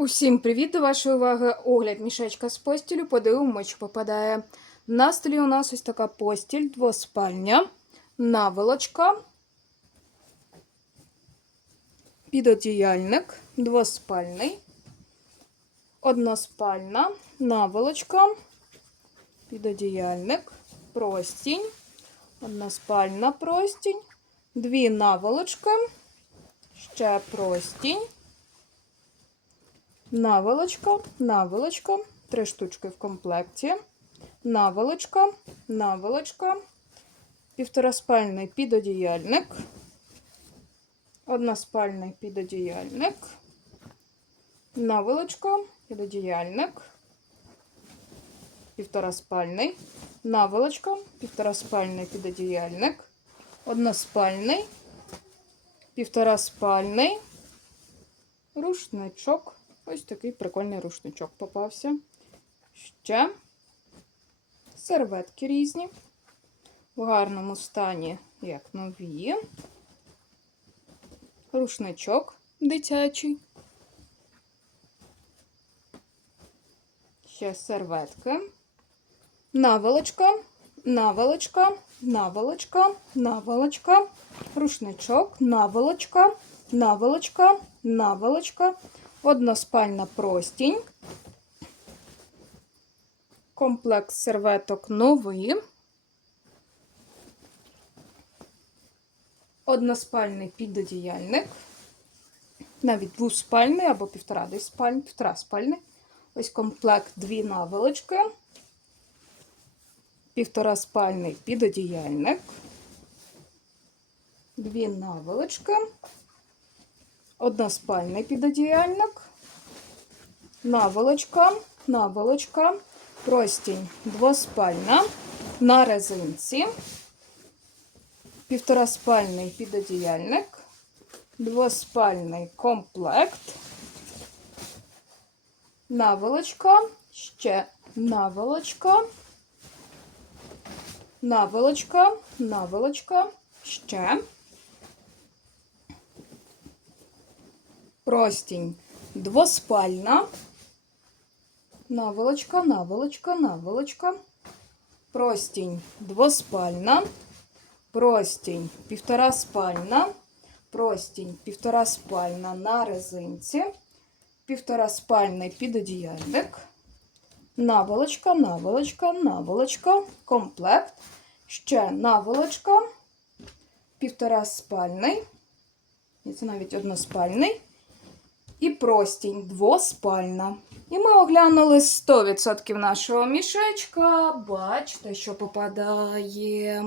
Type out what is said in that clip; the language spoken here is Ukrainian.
Усім привіт! До вашої уваги огляд мішечка з постілю. Подивимося, що попадає. На столі у нас ось така постіль, двоспальня, наволочка, підодіяльник, двоспальний, односпальна, наволочка, підодіяльник, простінь, односпальна простінь, дві наволочки, ще простінь. Наволочка, наволочка, три штучки в комплекті. Наволочка, наволочка, півтораспальний підодіяльник, односпальний підодіяльник, наволочка, підодіяльник, півтораспальний, наволочка, півтораспальний підодіяльник, односпальний, півтораспальний, рушничок. Ось такий прикольний рушничок попався. Ще серветки різні. В гарному стані, як нові. Рушничок дитячий. Ще серветки. Наволочка, наволочка, наволочка, наволочка, рушничок, наволочка, наволочка, наволочка односпальна простінь, комплекс серветок новий, односпальний підодіяльник, навіть двоспальний або півтора десь спальний, півтора спальний. Ось комплект дві наволочки, півтора спальний підодіяльник, дві наволочки односпальний підодіяльник, наволочка, наволочка, простінь двоспальна на резинці, півтораспальний підодіяльник, двоспальний комплект, наволочка, ще наволочка, наволочка, наволочка, ще. Простінь. Двоспальна, наволочка, наволочка, наволочка, простінь. Двоспальна, простінь. Півтора спальна, простінь. Півтора спальна на резинці, півтора спальний підодіяльник, наволочка, наволочка, наволочка, комплект, ще наволочка, півтора спальний, це навіть односпальний і простінь двоспальна. І ми оглянули 100% нашого мішечка. Бачите, що попадає.